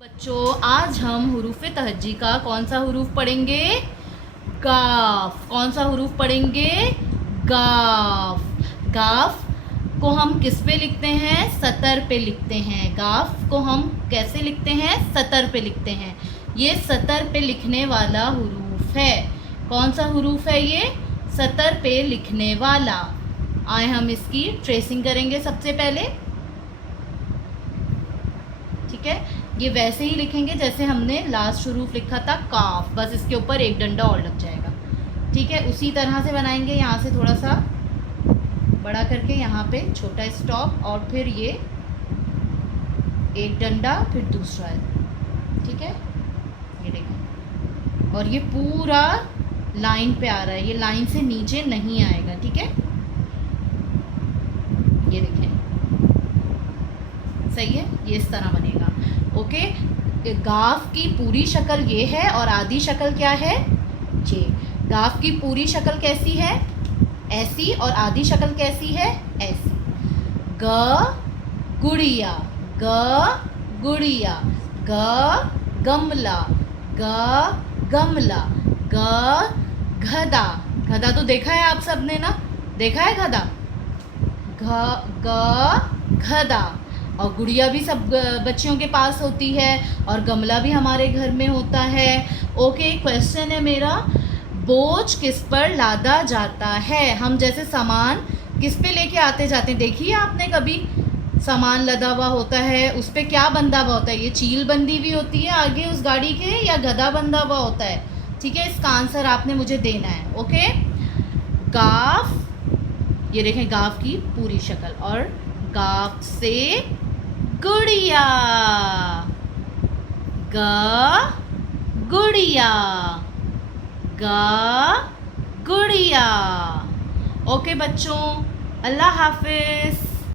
बच्चों, आज हम हुरूफ तहज्जी का कौन सा हुरूफ पढ़ेंगे? गाफ। कौन सा हुरूफ पढ़ेंगे? गाफ। गाफ को हम किस पे लिखते हैं? सतर पे लिखते हैं। गाफ को हम कैसे लिखते हैं? सतर पे लिखते हैं। ये सतर पे लिखने वाला हुरूफ है। कौन सा हुरूफ है ये? सतर पे लिखने वाला। आए हम इसकी ट्रेसिंग करेंगे सबसे पहले। ठीक है, ये वैसे ही लिखेंगे जैसे हमने लास्ट हुरूफ लिखा था काफ, बस इसके ऊपर एक डंडा और लग जाएगा। ठीक है, उसी तरह से बनाएंगे। यहाँ से थोड़ा सा बड़ा करके यहाँ पे छोटा स्टॉप और फिर ये एक डंडा, फिर दूसरा है। ठीक है, ये देखें, और ये पूरा लाइन पे आ रहा है, ये लाइन से नीचे नहीं आएगा। ठीक है, ये देखें, सही है, ये इस तरह बनेगा। ओके, गाफ की पूरी शक्ल ये है और आधी शक्ल क्या है? ये। गाफ की पूरी शक्ल कैसी है? ऐसी। और आधी शक्ल कैसी है? ऐसी। ग गुड़िया, ग गुड़िया, ग गमला, ग गमला, ग गधा। गधा तो देखा है आप सबने ना? देखा है गधा? गधा। और गुड़िया भी सब बच्चियों के पास होती है और गमला भी हमारे घर में होता है। ओके, क्वेश्चन है मेरा, बोझ किस पर लादा जाता है? हम जैसे सामान किस पे लेके आते जाते हैं, देखिए आपने कभी सामान लदा हुआ होता है, उस पर क्या बंधा हुआ होता है? ये चील बंधी हुई होती है आगे उस गाड़ी के, या गधा बंधा हुआ होता है? ठीक है, इसका आंसर आपने मुझे देना है। ओके, गाफ, ये देखें गाफ की पूरी शक्ल, और गाफ से गुड़िया, ग गुड़िया, ग गुड़िया। ओके बच्चों, अल्लाह हाफिज।